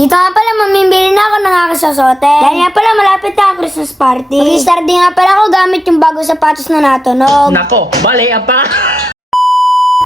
Dito nga pala, mamimili na ako ng aking sasote. Dahil nga pala, malapit na ang Christmas party. Mag-start din nga pala ako gamit yung bagong sapatos na natunog. Nako, bali apa?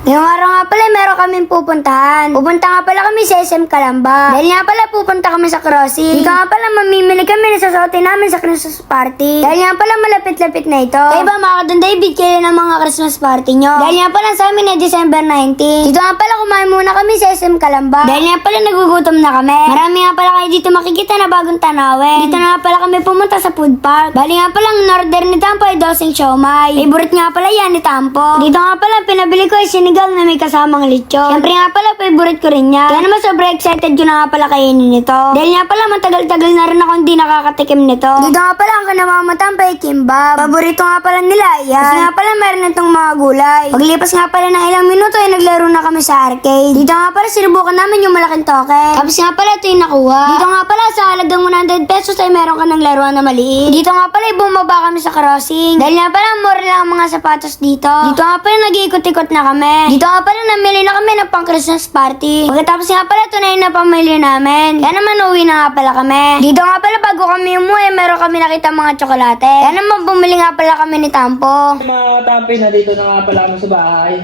Ngayong araw nga pala, meron kaming pupuntahan. Pupunta nga pala kami sa SM Calamba. Dahil nga pala, pupunta kami sa crossing. Dito nga pala, mamimili kami ng sasote namin sa Christmas party. Dahil nga pala, malapit-lapit na ito. Kaya ba mga Don David, kayo ng mga Christmas party nyo? Dahil nga pala, sa amin ay December 19. Dito nga pala, kumain muna kami sa SM Calamba. Dahil nga pala, nagugutom na kami. Marami nga pala kayo dito makikita na bagong tanawin. Dito na nga pala kami pumunta sa food park. Bali nga pala, ang order ni Tampo ay dosing siomay. Favorite nga pala yan ni Tampo. Dito nga pala, pinabili ko ay sinigang na may kasamang lechon. Siyempre nga pala, favorite ko rin yan. Kaya naman sobrang excited ko na nga pala kainin nito. Dahil nga pala, matagal-tagal na rin ako hindi nakakatikim nito. Dito nga pala, ang kanamamatan pa ay kimbap. Paborito nga pala nila yan. Kasi nga pala, meron itong mga gulay. Paglipas nga pala ng ilang minuto, ay naglaro na kami sa arcade. Dito nga pala, sinubukan namin yung malaking token. Tapos nga pala, ito yung nakuha. Dito nga pala, sa halagang 100 pesos ay meron ka ng laruan na maliit. Dito nga pala, bumaba kami sa crossing. Dahil nga pala, mura lang ang mga sapatos dito. Dito nga pala, nag-iikot-ikot na kami. Dito nga pala, namili na kami ng pang Christmas party. Pagkatapos nga pala, tunay na pamili namin. Kaya naman, uwi na nga pala kami. Dito nga pala, bago kami umuwi, meron kami nakita mga tsokolate. Kaya naman, bumili nga pala kami ni Tampo. Mga tampi na dito na nga pala kami sa bahay.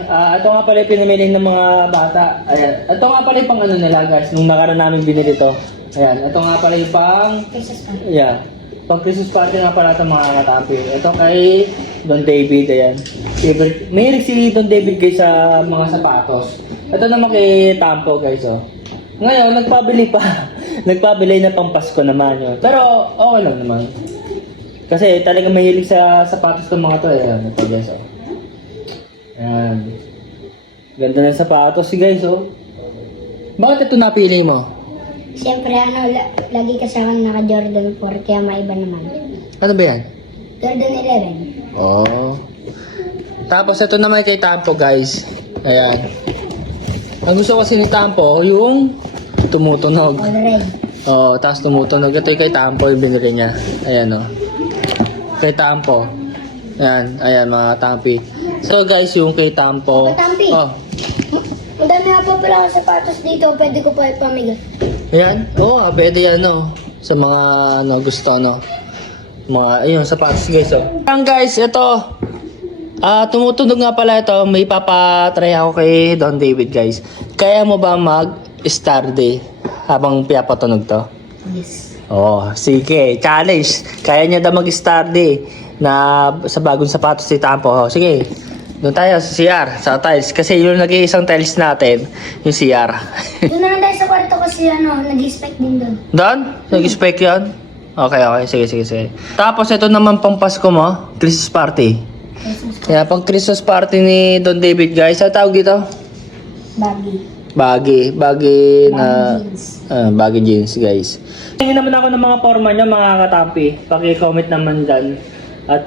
Ito nga pala yung pinamili ng mga bata. Ayan. Ito nga pala yung pang ano nila guys. Nung nakaraan namin binili to. Ayan. Ito nga pala yung pang... Yeah. Pang Christmas party nga pala ito mga katampi. Ito kay Don David. Ayan. Mahilig si Don David guys sa mga sapatos. Ito naman kay Tampo guys. Oh. Ngayon, nagpabili pa. Nagpabili na pang Pasko naman yun. Pero okay lang naman. Kasi talagang mahilig sa sapatos ng mga to. Ayan. Ito guys. Oh. Ayan. Ganda ng sapatos guys. Oh. Bakit ito napili mo? Siyempre, lagi kasi ako naka-Jordan 4, kaya maiba naman. Ano ba yan? Jordan 11. Oh. Tapos ito naman kay Tampo guys. Ayan. Ang gusto kasi ni Tampo, yung tumutunog. All red. Oh, tapos tumutunog. Ito yung kay Tampo yung binili niya. Ayan oh. Kay Tampo. Ayan, ayan mga tampi. So guys, yung kay Tampo. Tampi. Oh. Ang dami nga po pala akong sapatos dito, pwede ko pa ipamigay. Ayan. Oo, pwede yan no. Sa mga ano gusto no. Mga ayun sapatos guys oh. Ayan guys, ito. Tumutunog nga pala ito. May papatry ako kay Don David guys. Kaya mo ba mag-star day habang pinapatunog to? Yes. Oh, sige. Challenge. Kaya niya daw mag-star day na sa bagong sapatos si Tampo. Oh, sige. Doon tayo sa CR, sa tiles. Kasi yung nag-iisang tiles natin, yung CR. Doon na lang tayo sa kwarto kasi nag-expect din doon. Doon? Nag-spec yun? Okay, okay. Sige, sige, sige. Tapos ito naman pang Pasko mo, Christmas party. Kaya pang Christmas party ni Don David guys. Ano tawag dito? Baggy. Baggy na... jeans. Baggy jeans guys. Tingin naman ako ng mga forma nyo mga katampi. Paki-comment naman dyan. At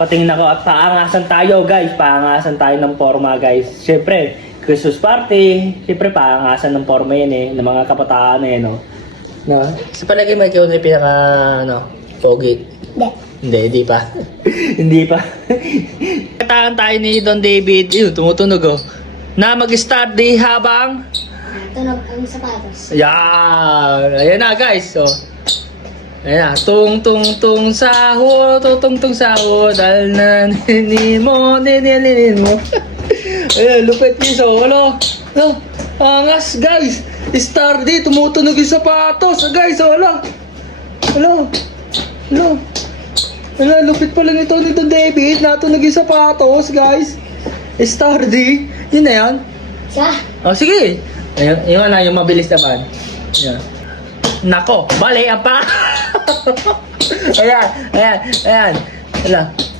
patingin ako at paangasan tayo guys. Paangasan tayo ng forma guys. Siyempre, Christmas party. Siyempre, paangasan ng forma yan eh. Ng mga kabataan eh, no? No? Sa palagay mo, ikaw na yung pinaka, ano, pogi. Hindi pa. Hindi pa. Kataan tayo ni Don David. Yun, tumutunog oh. Na mag-start day habang... Tunog ang sapatos. Yan! Ayan na guys. Oh. Ayan na. Tung tung sahod. Dahil na ninin mo. Ayan, lupit guys. Oh. Wala. No. Angas guys. Start day. Tumutunog yung sapatos. Guys. Oh. Wala. Wala, lupit pala nito ni Don David. Natunog yung sapatos, guys. Stardy. Yun na yan. Siya? Oh, sige. Ayun, yun na, yung mabilis naman. Yan. Nako, bali, apa? Ayan.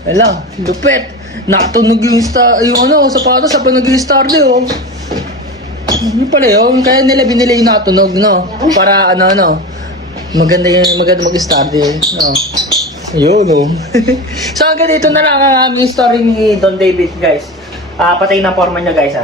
Wala, lupit. Natunog yung sapatos habang nag-stardy, oh. Yun pala yun. Kaya nila binili yung natunog, no? Para, maganda mag-stardy, no? Yun, oh. So hanggang dito na lang ang aming story ni Don David guys. Patayin ang forma niya guys.